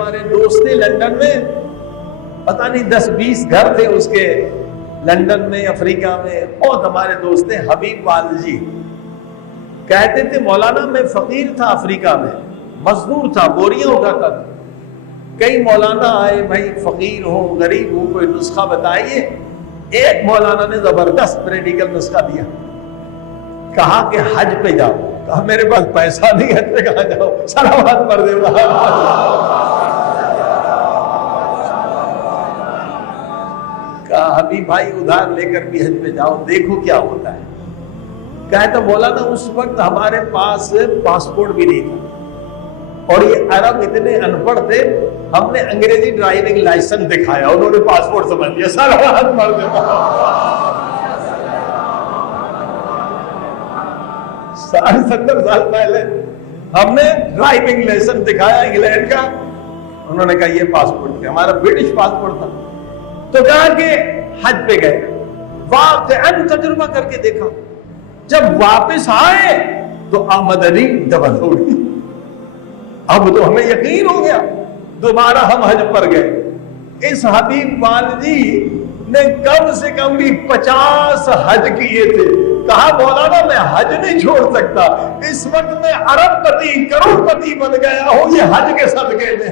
ہمارے دوست تھے لندن میں، پتہ نہیں 10-20 گھر تھے اس کے لندن میں، افریقہ میں، بہت ہمارے دوست تھے، حبیب والد جی کہتے تھے مولانا میں فقیر تھا افریقہ میں، مزدور تھا، بوریاں اٹھاتا تھا، کئی مولانا آئے بھائی فقیر ہوں غریب ہوں کوئی نسخہ بتائیے، ایک مولانا نے زبردست پریکٹیکل نسخہ دیا، کہا کہ حج پہ جاؤ، کہا میرے پاس پیسہ نہیں ہے، پہ کہاں جاؤ، صلوات پڑھ دے گا، کہا حبیب بھائی ادھار لے کر بھی حج پہ جاؤ دیکھو کیا ہوتا ہے۔ کہتا مولانا اس وقت ہمارے پاس پاسپورٹ بھی نہیں تھا اور یہ عرب اتنے ان پڑھ تھے، ہم نے انگریزی ڈرائیونگ لائسنس دکھایا، انہوں نے پاسپورٹ سمجھ لیا، صلوات پڑھ دے گا، 70 سال پہلے ہم نے ڈرائیونگ لائسنس دکھایا انگلینڈ کا، انہوں نے کہا یہ پاسپورٹ ہے، ہمارا برٹش پاسپورٹ تھا، تو کہا کہ حج پہ گئے، واقعاً تجربہ کر کے دیکھا، جب واپس آئے تو آمدنی ڈبل ہو گئی، اب تو ہمیں یقین ہو گیا، دوبارہ ہم حج پر گئے، اس حبیب والدی نے کم سے کم بھی 50 حج کیے تھے، کہا مولانا میں حج نہیں چھوڑ سکتا، اس وقت میں ارب پتی کروڑ پتی بن گیا ہوں، یہ حج کے صدقے میں